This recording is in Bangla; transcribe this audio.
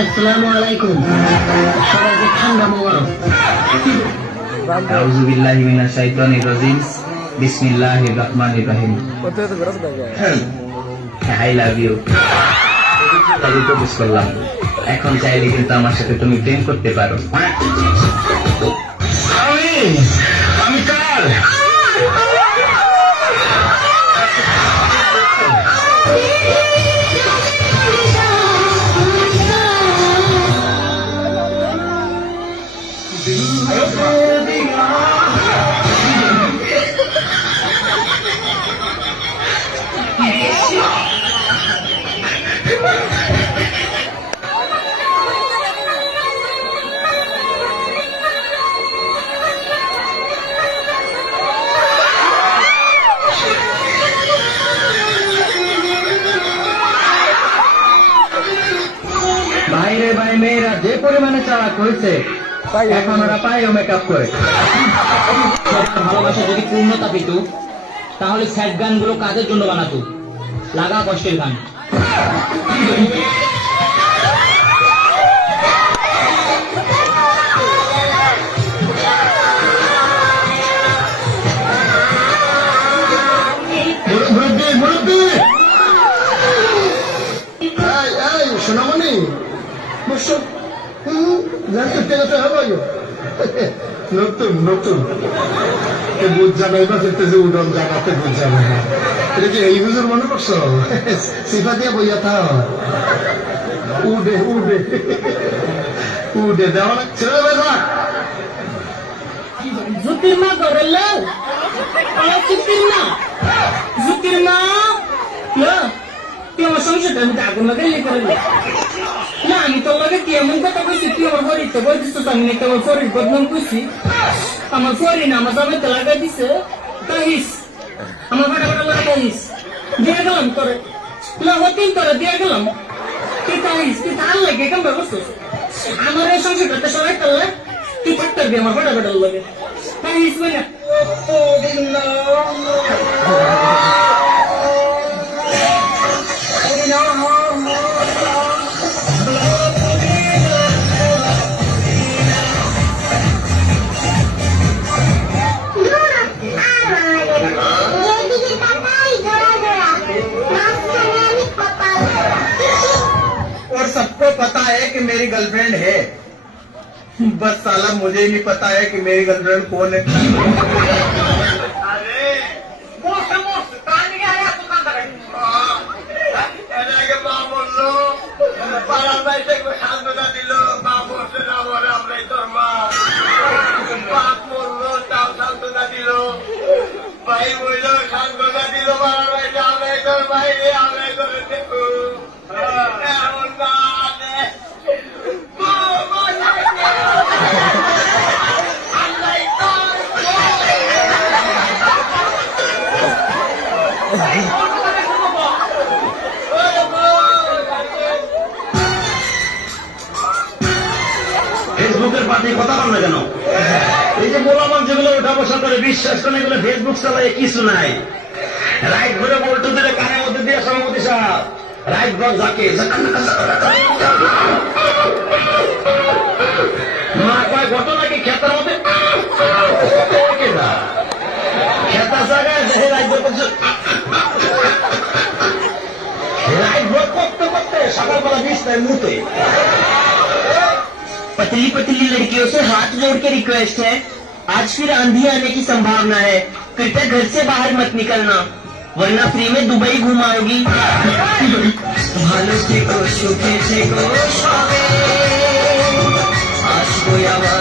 আসসালামু আলাইকুম। সবাইকে ঠান্ডা মোবারক। আউযু বিল্লাহি মিনাশ শাইতানির রাজিম। বিসমিল্লাহির রহমানির রহিম। I love you. আমি প্রপোজ করলাম, এখন চাইলে কিন্তু আমার সাথে তুমি প্রেম করতে পারো। আমি কার? ভাইরে ভাই, মেয়েরা যে পরিমাণে চালাক হয়েছে, এখন ওরা পায়েও মেকআপ করে। ভালোবাসা যদি পূর্ণতা পেত, তাহলে স্যাড গানগুলো কাদের জন্য বানাতো? লাগা কষ্টের গান। সোনামণি বসো। জানতে পেরেতে হবে নতুন নতুন বুঝ জানাই বা যে উডন জানাতে বুঝ জানাই না, এটা কি এই বুঝুর মনে করছো? সিফা দিয়ে বইয়া থাক। উডে উডে উডে দেওয়া ছেড়ে বেজা। জুতির মা করলে জুতির মা জুতির মা না, তুই আমার সংসারটা আমি আগুন লাগাইলে করলে না। আমি তোর লগে কি এমন কথা কইছি? তুই আমার শরীরতে বলছিস তো, আমি নাকি আমার শরীর বদনাম করছি? আমার শরীর না আমার জামাইতে লাগাই দিছে। তাহিস আমার ফাটা ফাটা লাগাইস দিয়ে গেলাম তোরে না, হতিন তোরে দিয়ে গেলাম। তুই তাহিস, তুই তার লাগে কেমন করছিস? আমার এই সংসারটাতে সবাই করলে তুই থাকতে পারবি আমার ফাটা ফাটার লাগে। তাহিস বলে और सबको पता है कि मेरी गर्लफ्रेंड है, बस साला मुझे ही नहीं पता है कि मेरी गर्लफ्रेंड कौन है। ভাই বলল সান্ত্বনা দিল, ভাই আমরা করে দেখো ফেসবুকের পাশে কথা বল না কেন? এই যে মোলামান যেগুলো উঠা বসা করে বিশ্বাস করে এগুলো ফেসবুক চালায় কিছু নাই। রাইট ঘুরে বলটু দিলে কানের মধ্যে দিয়ে সভাপতি সাহেব রাইট ব্লক যাকে মা কয় ঘটনা কি খেতার মধ্যে খেতার জায়গায় দেখে রাইট ব্লক করতে করতে সকালবেলা বিছনায় মুতে। पतली पतली लड़कियों से हाथ जोड़ के रिक्वेस्ट है, आज फिर आंधी आने की संभावना है, कृपया घर से बाहर मत निकलना, वरना फ्री में दुबई घुमाओगी। ভালো থেকো, সুখে থেকো সবে, আজ कोई आवाज